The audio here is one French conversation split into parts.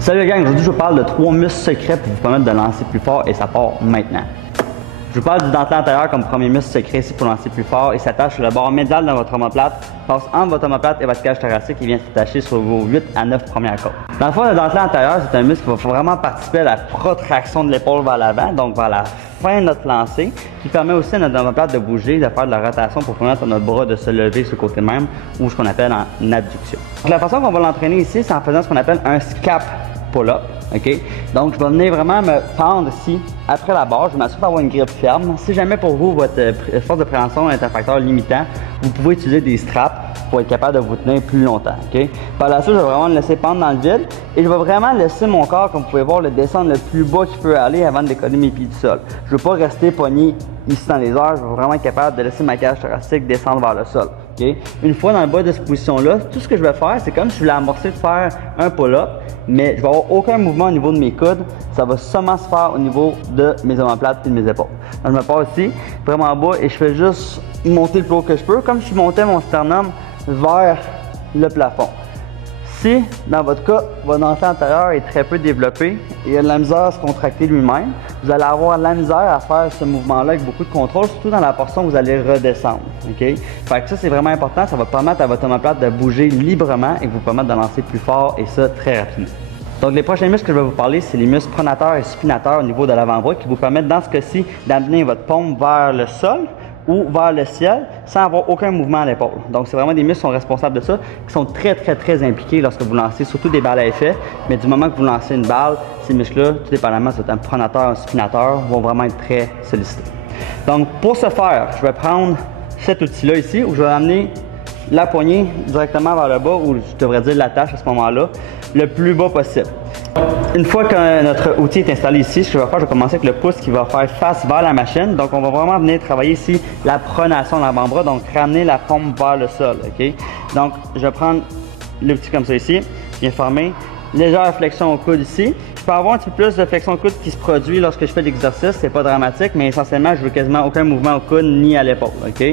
Salut les gang, aujourd'hui je vous parle de 3 muscles secrets pour vous permettre de lancer plus fort et ça part maintenant. Je vous parle du dentelé antérieur comme premier muscle secret ici pour lancer plus fort et s'attache sur le bord médial de votre omoplate, passe entre votre omoplate et votre cage thoracique et vient s'attacher sur vos 8 à 9 premières côtes. Dans le fond, le dentelé antérieur, c'est un muscle qui va vraiment participer à la protraction de l'épaule vers l'avant, donc vers la fin de notre lancée, qui permet aussi à notre omoplate de bouger, de faire de la rotation pour permettre à notre bras de se lever sur le côté même ou ce qu'on appelle en abduction. Donc, la façon qu'on va l'entraîner ici, c'est en faisant ce qu'on appelle un scap pull-up. OK? Donc, je vais venir vraiment me pendre ici après la barre. Je m'assure d'avoir une grippe ferme. Si jamais pour vous, votre force de préhension est un facteur limitant, vous pouvez utiliser des straps pour être capable de vous tenir plus longtemps. OK? Par la suite, je vais vraiment me laisser pendre dans le vide et je vais vraiment laisser mon corps, comme vous pouvez voir, le descendre le plus bas qu'il peut aller avant de décoller mes pieds du sol. Je ne veux pas rester pogné ici dans les airs. Je veux vraiment être capable de laisser ma cage thoracique descendre vers le sol. Okay? Une fois dans le bas de cette position-là, tout ce que je vais faire, c'est comme si je voulais amorcer de faire un pull-up, mais je vais avoir aucun mouvement au niveau de mes coudes. Ça va seulement se faire au niveau de mes omoplates et de mes épaules. Donc, je me pars ici, vraiment en bas, et je fais juste monter le plus haut que je peux, comme si je montais mon sternum vers le plafond. Si, dans votre cas, votre dentelé antérieur est très peu développé et a de la misère à se contracter lui-même, vous allez avoir de la misère à faire ce mouvement-là avec beaucoup de contrôle, surtout dans la portion où vous allez redescendre. Okay? Fait que ça, c'est vraiment important. Ça va permettre à votre omoplate de bouger librement et vous permettre de lancer plus fort et ça très rapidement. Donc, les prochains muscles que je vais vous parler, c'est les muscles pronateurs et supinateurs au niveau de l'avant-bras qui vous permettent, dans ce cas-ci, d'amener votre paume vers le sol ou vers le ciel sans avoir aucun mouvement à l'épaule. Donc, c'est vraiment des muscles qui sont responsables de ça, qui sont très impliqués lorsque vous lancez surtout des balles à effet. Mais du moment que vous lancez une balle, ces muscles-là, tout dépendamment si c'est un pronateur ou un supinateur, vont vraiment être très sollicités. Donc, pour ce faire, je vais prendre cet outil-là ici où je vais amener la poignée directement vers le bas, ou je devrais dire l'attache à ce moment-là, le plus bas possible. Une fois que notre outil est installé ici, ce que je vais faire, je vais commencer avec le pouce qui va faire face vers la machine. Donc, on va vraiment venir travailler ici la pronation de l'avant-bras, donc ramener la paume vers le sol. OK? Donc, je vais prendre l'outil comme ça ici, bien formé, légère flexion au coude ici. Je peux avoir un petit peu plus de flexion au coude qui se produit lorsque je fais l'exercice, c'est pas dramatique, mais essentiellement, je veux quasiment aucun mouvement au coude ni à l'épaule. OK?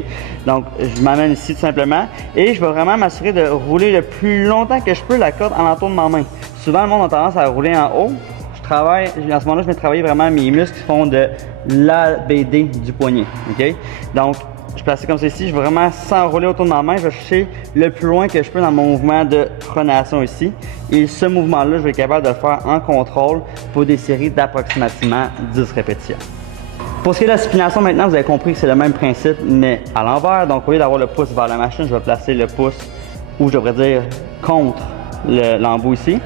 Donc, je m'amène ici tout simplement et je vais vraiment m'assurer de rouler le plus longtemps que je peux la corde en entour de ma main. Souvent, le monde a tendance à rouler en haut. À ce moment-là, je vais travailler vraiment mes muscles qui font de l'ABD du poignet. OK? Donc, je place comme ceci, je vais vraiment s'enrouler autour de ma main, je vais chercher le plus loin que je peux dans mon mouvement de pronation ici. Et ce mouvement-là, je vais être capable de le faire en contrôle pour des séries d'approximativement 10 répétitions. Pour ce qui est de la supination, maintenant, vous avez compris que c'est le même principe, mais à l'envers. Donc, au lieu d'avoir le pouce vers la machine, je vais placer le pouce, ou je devrais dire, contre l'embout ici.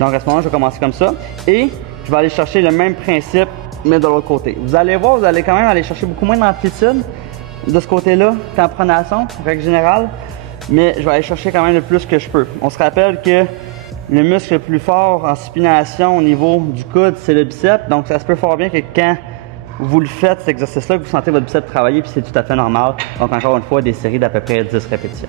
Donc, à ce moment-là, je vais commencer comme ça. Et je vais aller chercher le même principe, mais de l'autre côté. Vous allez voir, vous allez quand même aller chercher beaucoup moins d'amplitude de ce côté-là qu'en pronation, en règle générale, mais je vais aller chercher quand même le plus que je peux. On se rappelle que le muscle le plus fort en supination au niveau du coude, c'est le biceps, donc ça se peut fort bien que quand vous le faites, cet exercice-là, que vous sentez votre biceps travailler, puis c'est tout à fait normal. Donc encore une fois, des séries d'à peu près 10 répétitions.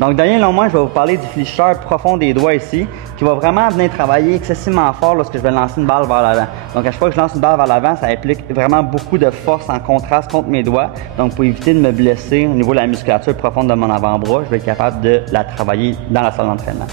Donc, derrière longuement, je vais vous parler du fléchisseur profond des doigts ici, qui va vraiment venir travailler excessivement fort lorsque je vais lancer une balle vers l'avant. Donc, à chaque fois que je lance une balle vers l'avant, ça implique vraiment beaucoup de force en contraste contre mes doigts. Donc, pour éviter de me blesser au niveau de la musculature profonde de mon avant-bras, je vais être capable de la travailler dans la salle d'entraînement.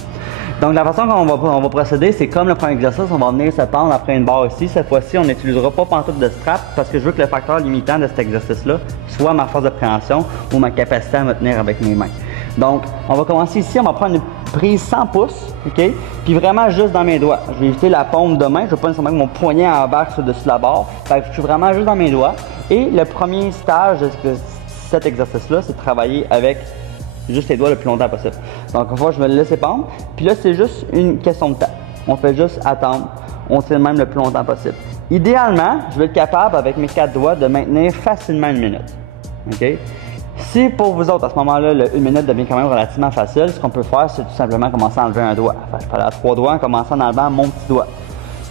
Donc, la façon qu'on va procéder, c'est comme le premier exercice, on va venir se pendre après une barre ici. Cette fois-ci, on n'utilisera pas pantoute de strap parce que je veux que le facteur limitant de cet exercice-là soit ma force de préhension ou ma capacité à me tenir avec mes mains. Donc, on va commencer ici, on va prendre une prise 100 pouces, OK? Puis vraiment juste dans mes doigts. Je vais éviter la paume de main, je ne veux pas nécessairement que mon poignet embarque sur-dessus la barre. Fait que je suis vraiment juste dans mes doigts. Et le premier stage de cet exercice-là, c'est de travailler avec juste les doigts le plus longtemps possible. Donc, une fois, je vais le laisser pendre. Puis là, c'est juste une question de temps. On fait juste attendre. On tire même le plus longtemps possible. Idéalement, je vais être capable, avec mes 4 doigts, de maintenir facilement 1 minute. OK? Si pour vous autres, à ce moment-là, le 1 minute devient quand même relativement facile, ce qu'on peut faire, c'est tout simplement commencer à enlever un doigt. Enfin, je peux aller à 3 doigts en commençant en enlevant mon petit doigt.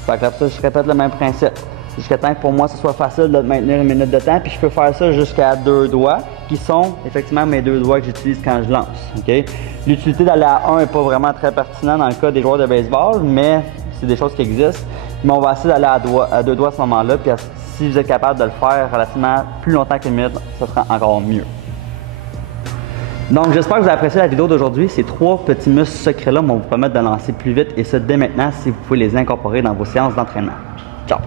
Fait que après ça, je répète le même principe. Jusqu'à temps que pour moi, ce soit facile de maintenir 1 minute de temps. Puis je peux faire ça jusqu'à 2 doigts, qui sont effectivement mes 2 doigts que j'utilise quand je lance. Okay? L'utilité d'aller à 1 n'est pas vraiment très pertinent dans le cas des joueurs de baseball, mais c'est des choses qui existent. Mais on va essayer d'aller à 2 doigts à ce moment-là. Puis si vous êtes capable de le faire relativement plus longtemps qu'1 minute, ce sera encore mieux. Donc, j'espère que vous avez apprécié la vidéo d'aujourd'hui. Ces 3 petits muscles secrets-là vont vous permettre de lancer plus vite et ça dès maintenant si vous pouvez les incorporer dans vos séances d'entraînement. Ciao!